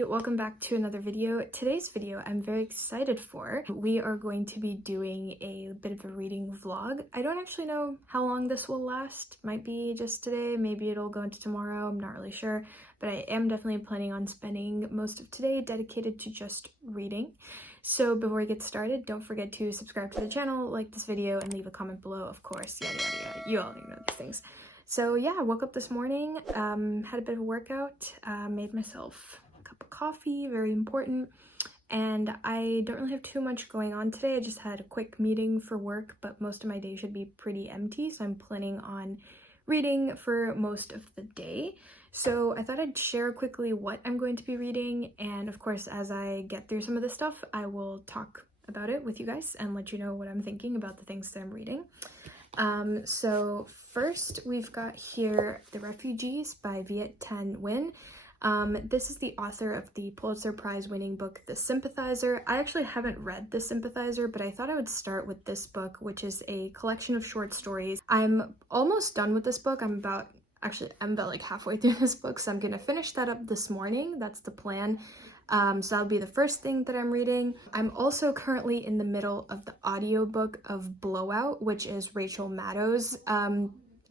everybody, welcome back to another video. Today's video I'm very excited for. We are going to be doing a bit of a reading vlog. I don't actually know how long this will last. Might be just today, maybe it'll go into tomorrow, I'm not really sure. But I am definitely planning on spending most of today dedicated to just reading. So before we get started, don't forget to subscribe to the channel, like this video, and leave a comment below, of course, yada yada yada. You all know these things. So yeah, I woke up this morning, had a bit of a workout, made myself a cup of coffee, very important, and I don't really have too much going on today. I just had a quick meeting for work, but most of my day should be pretty empty, so I'm planning on reading for most of the day. So I thought I'd share quickly what I'm going to be reading, and of course as I get through some of this stuff, I will talk about it with you guys and let you know what I'm thinking about the things that I'm reading. So first we've got here The Refugees by Viet and Nguyen. This is the author of the Pulitzer Prize winning book The Sympathizer. I actually haven't read The Sympathizer, but I thought I would start with this book, which is a collection of short stories. I'm almost done with this book. I'm about like halfway through this book, so I'm gonna finish that up this morning. That's the plan. So that'll be the first thing that I'm reading. I'm also currently in the middle of the audiobook of Blowout, which is Rachel Maddow's.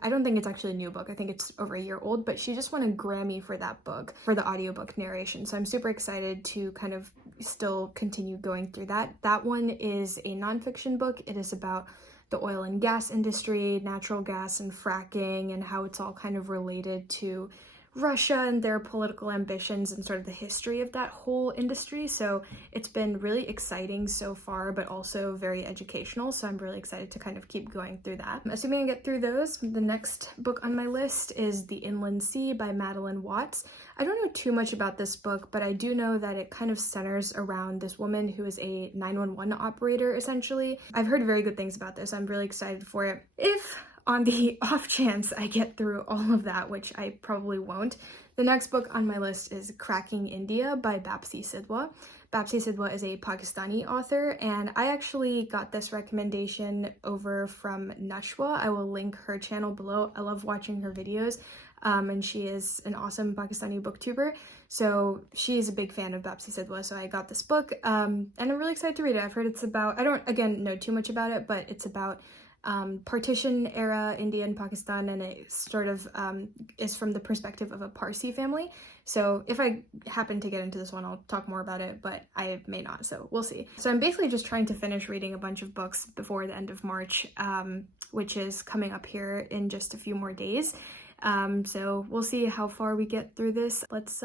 I don't think it's actually a new book. I think it's over a year old, but she just won a Grammy for that book, for the audiobook narration. So I'm super excited to kind of still continue going through that. That one is a nonfiction book. It is about the oil and gas industry, natural gas and fracking, and how it's all kind of related to Russia and their political ambitions and sort of the history of that whole industry. So it's been really exciting so far, but also very educational. So I'm really excited to kind of keep going through that. Assuming I get through those, the next book on my list is The Inland Sea by Madeleine. I don't know too much about this book, but I do know that it kind of centers around this woman who is a 911 operator, essentially. I've heard very good things about this. I'm really excited for it. If on the off chance I get through all of that, which I probably won't, the next book on my list is Cracking India by Bapsi Sidhwa. Bapsi Sidhwa is a Pakistani author, and I actually got this recommendation over from Nashwa. I will link her channel below. I love watching her videos, and she is an awesome Pakistani booktuber. So she is a big fan of Bapsi Sidhwa, so I got this book, and I'm really excited to read it. I've heard it's about, I don't, again, know too much about it, but it's about partition era India and Pakistan, and it sort of is from the perspective of a Parsi family. So if I happen to get into this one, I'll talk more about it, but I may not, so we'll see. So I'm basically just trying to finish reading a bunch of books before the end of March, which is coming up here in just a few more days. So we'll see how far we get through this. Let's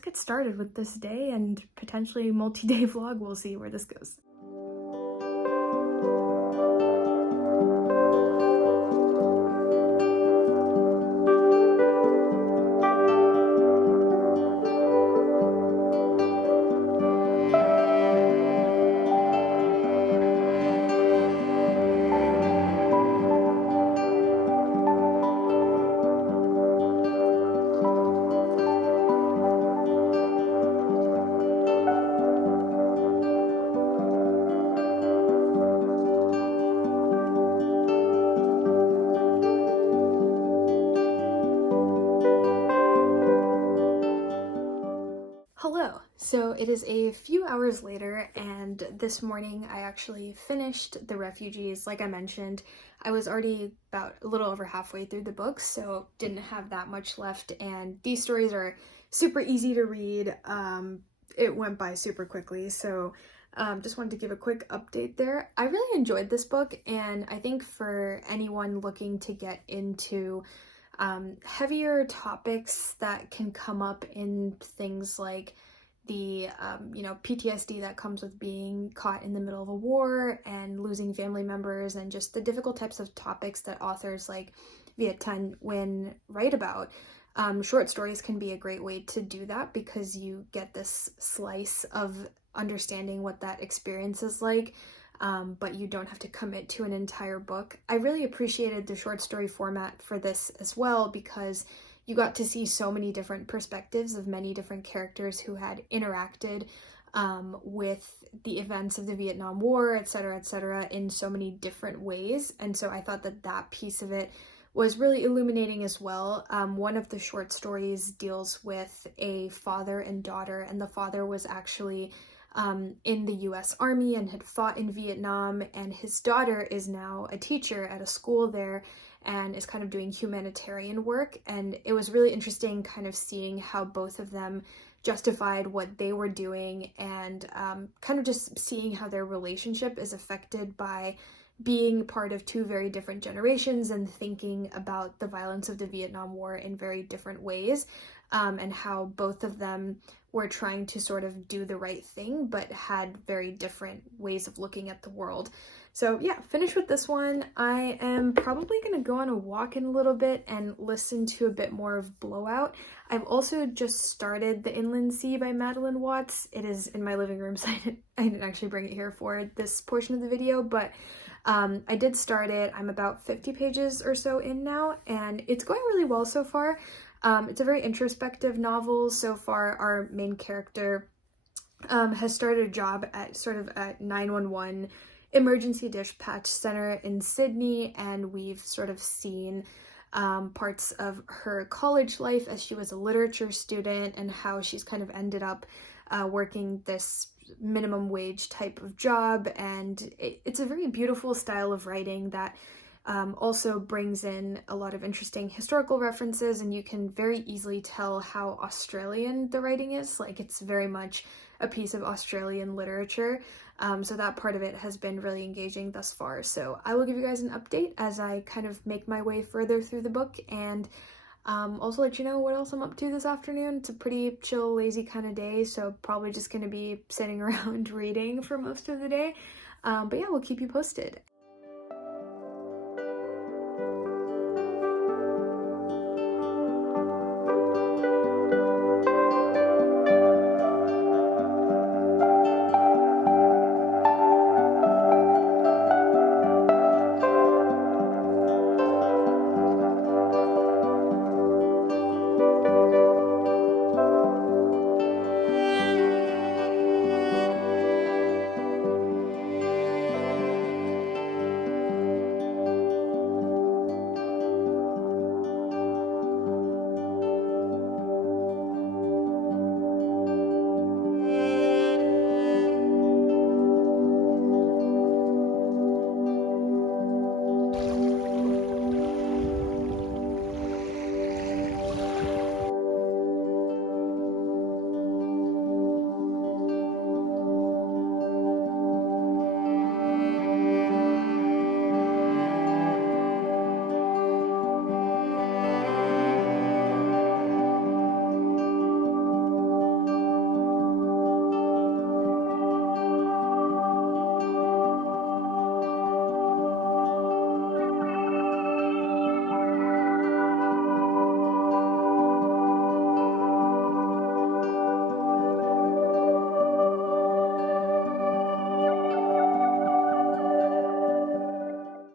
get started with this day and potentially multi-day vlog. We'll see where this goes. So it is a few hours later, and this morning I actually finished The Refugees. Like I mentioned, I was already about a little over halfway through the book, so didn't have that much left, and these stories are super easy to read. It went by super quickly, so just wanted to give a quick update there. I really enjoyed this book, and I think for anyone looking to get into heavier topics that can come up in things like the PTSD that comes with being caught in the middle of a war and losing family members, and just the difficult types of topics that authors like Viet and Nguyen write about. Short stories can be a great way to do that because you get this slice of understanding what that experience is like, but you don't have to commit to an entire book. I really appreciated the short story format for this as well, because you got to see so many different perspectives of many different characters who had interacted with the events of the Vietnam War, etc., in so many different ways. And so I thought that that piece of it was really illuminating as well. One of the short stories deals with a father and daughter, and the father was actually in the US Army and had fought in Vietnam, and his daughter is now a teacher at a school there and is kind of doing humanitarian work. And it was really interesting kind of seeing how both of them justified what they were doing, and kind of just seeing how their relationship is affected by being part of two very different generations and thinking about the violence of the Vietnam War in very different ways, and how both of them were trying to sort of do the right thing but had very different ways of looking at the world. So yeah, finished with this one. I am probably gonna go on a walk in a little bit and listen to a bit more of Blowout. I've also just started The Inland Sea by Madeleine Watts. It is in my living room, so I didn't actually bring it here for this portion of the video, but I did start it. I'm about 50 pages or so in now, and it's going really well so far. It's a very introspective novel. So far, our main character has started a job at sort of a 911 emergency dispatch center in Sydney, and we've sort of seen parts of her college life as she was a literature student and how she's kind of ended up working this minimum wage type of job. And it's a very beautiful style of writing that also brings in a lot of interesting historical references, and you can very easily tell how Australian the writing is. Like, it's very much a piece of Australian literature. So that part of it has been really engaging thus far. So I will give you guys an update as I kind of make my way further through the book, and also let you know what else I'm up to this afternoon. It's a pretty chill, lazy kind of day, so probably just going to be sitting around reading for most of the day. But yeah, we'll keep you posted.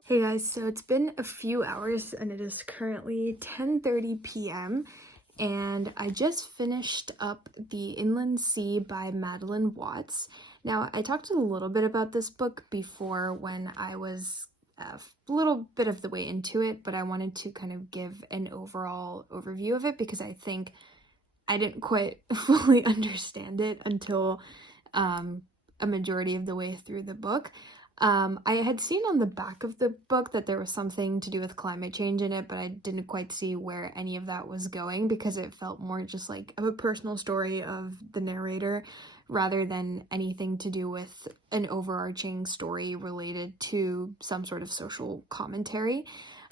Hey guys, so it's been a few hours and it is currently 10:30 p.m. and I just finished up The Inland Sea by Madeleine Watts. Now, I talked a little bit about this book before when I was a little bit of the way into it, but I wanted to kind of give an overall overview of it because I think I didn't quite fully understand it until a majority of the way through the book. I had seen on the back of the book that there was something to do with climate change in it, but I didn't quite see where any of that was going because it felt more just like of a personal story of the narrator rather than anything to do with an overarching story related to some sort of social commentary.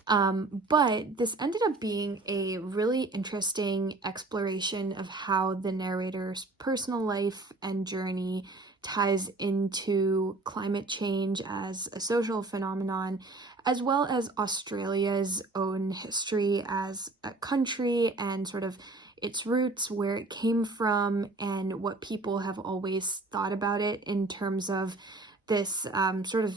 But this ended up being a really interesting exploration of how the narrator's personal life and journey ties into climate change as a social phenomenon, as well as Australia's own history as a country and sort of its roots, where it came from, and what people have always thought about it in terms of this sort of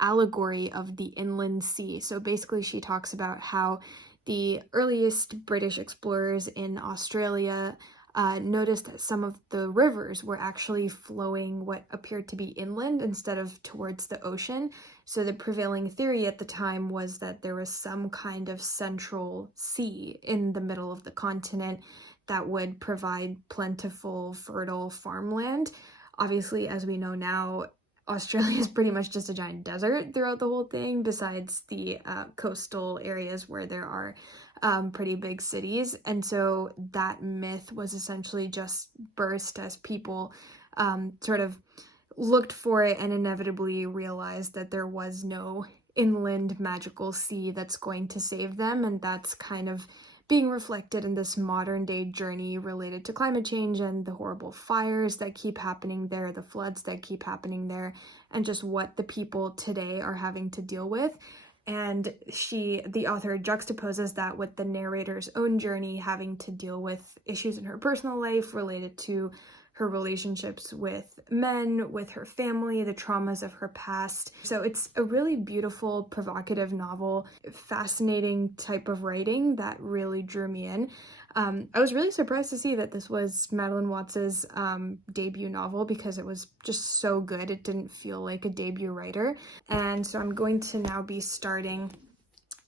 allegory of the inland sea. So basically she talks about how the earliest British explorers in Australia noticed that some of the rivers were actually flowing what appeared to be inland instead of towards the ocean. So the prevailing theory at the time was that there was some kind of central sea in the middle of the continent that would provide plentiful, fertile farmland. Obviously, as we know now, Australia is pretty much just a giant desert throughout the whole thing, besides the coastal areas where there are pretty big cities. And so that myth was essentially just burst as people sort of looked for it and inevitably realized that there was no inland magical sea that's going to save them. And that's kind of being reflected in this modern day journey related to climate change and the horrible fires that keep happening there, the floods that keep happening there, and just what the people today are having to deal with. And the author, juxtaposes that with the narrator's own journey having to deal with issues in her personal life related to her relationships with men, with her family, the traumas of her past. So it's a really beautiful, provocative novel, fascinating type of writing that really drew me in. I was really surprised to see that this was Madeleine Watts's debut novel because it was just so good. It didn't feel like a debut writer. And so I'm going to now be starting,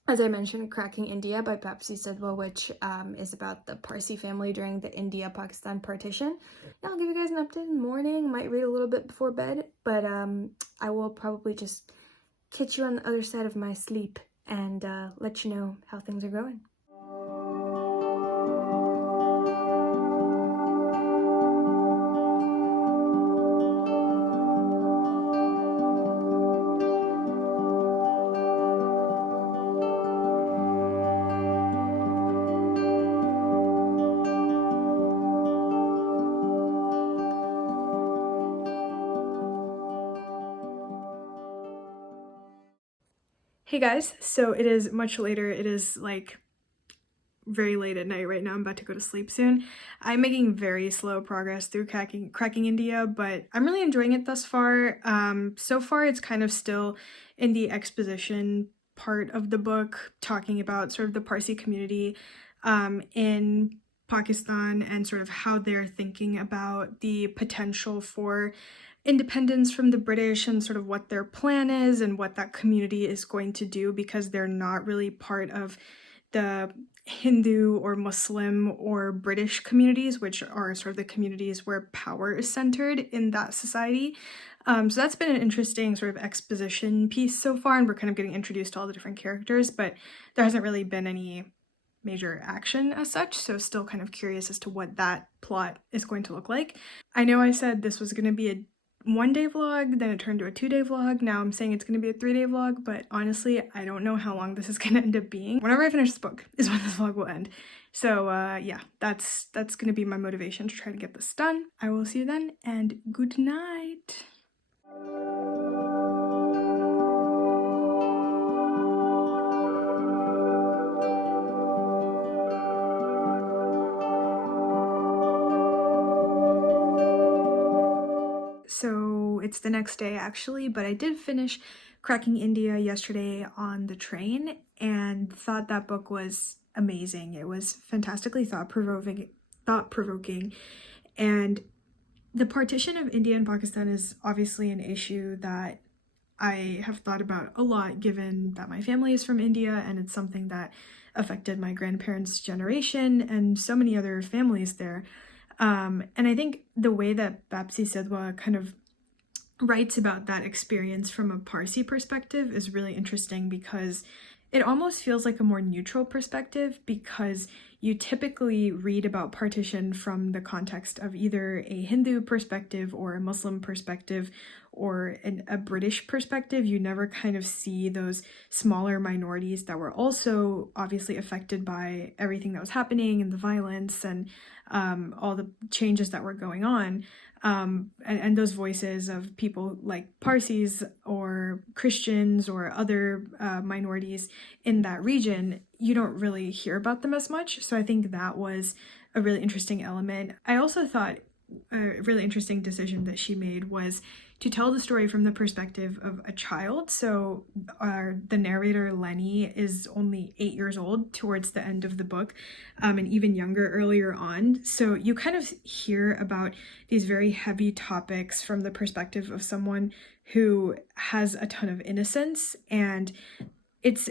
as I mentioned, Cracking India by Bapsi Sidhwa, which is about the Parsi family during the India-Pakistan partition. And I'll give you guys an update in the morning, might read a little bit before bed, but I will probably just catch you on the other side of my sleep and let you know how things are going. Hey guys, so it is much later. It is like very late at night right now. I'm about to go to sleep soon. I'm making very slow progress through cracking India, but I'm really enjoying it thus far. So far it's kind of still in the exposition part of the book, talking about sort of the Parsi community in Pakistan and sort of how they're thinking about the potential for independence from the British and sort of what their plan is and what that community is going to do, because they're not really part of the Hindu or Muslim or British communities, which are sort of the communities where power is centered in that society. So that's been an interesting sort of exposition piece so far, and we're kind of getting introduced to all the different characters, but there hasn't really been any major action as such, so still kind of curious as to what that plot is going to look like. I know I said this was going to be a one-day vlog, then it turned to a two-day vlog. Now I'm saying it's going to be a three-day vlog, but honestly, I don't know how long this is going to end up being. Whenever I finish this book is when this vlog will end. So yeah, that's going to be my motivation to try to get this done. I will see you then, and good night. So it's the next day actually, but I did finish Cracking India yesterday on the train and thought that book was amazing. It was fantastically thought-provoking, and the partition of India and Pakistan is obviously an issue that I have thought about a lot, given that my family is from India and it's something that affected my grandparents' generation and so many other families there. And I think the way that Bapsi Sidhwa kind of writes about that experience from a Parsi perspective is really interesting, because it almost feels like a more neutral perspective, because you typically read about partition from the context of either a Hindu perspective or a Muslim perspective or a British perspective. You never kind of see those smaller minorities that were also obviously affected by everything that was happening and the violence and all the changes that were going on. And those voices of people like Parsis or Christians or other minorities in that region, you don't really hear about them as much. So I think that was a really interesting element. I also thought a really interesting decision that she made was to tell the story from the perspective of a child. So the narrator, Lenny, is only 8 years old towards the end of the book, and even younger earlier on. So you kind of hear about these very heavy topics from the perspective of someone who has a ton of innocence, and it's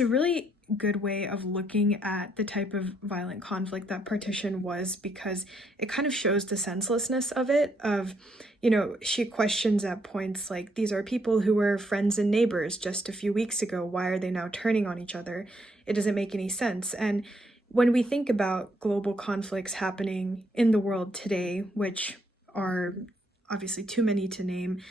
a really good way of looking at the type of violent conflict that partition was, because it kind of shows the senselessness of it. Of, you know, she questions at points like, these are people who were friends and neighbors just a few weeks ago, why are they now turning on each other? It doesn't make any sense. And when we think about global conflicts happening in the world today, which are obviously too many to name,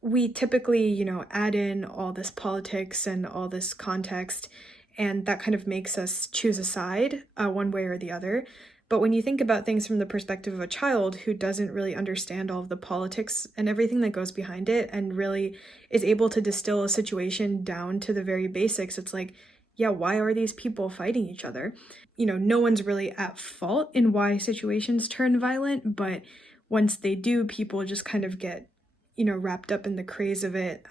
we typically, you know, add in all this politics and all this context, and that kind of makes us choose a side, one way or the other. But when you think about things from the perspective of a child who doesn't really understand all of the politics and everything that goes behind it, and really is able to distill a situation down to the very basics, it's like, yeah, why are these people fighting each other? You know, no one's really at fault in why situations turn violent, but once they do, people just kind of get, you know, wrapped up in the craze of it,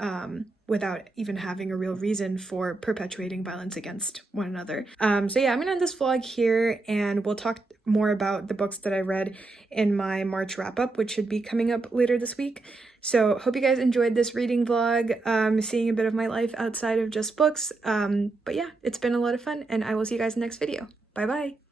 without even having a real reason for perpetuating violence against one another. So yeah, I'm gonna end this vlog here, and we'll talk more about the books that I read in my March wrap-up, which should be coming up later this week. So hope you guys enjoyed this reading vlog, seeing a bit of my life outside of just books. But yeah, it's been a lot of fun, and I will see you guys in the next video. Bye bye!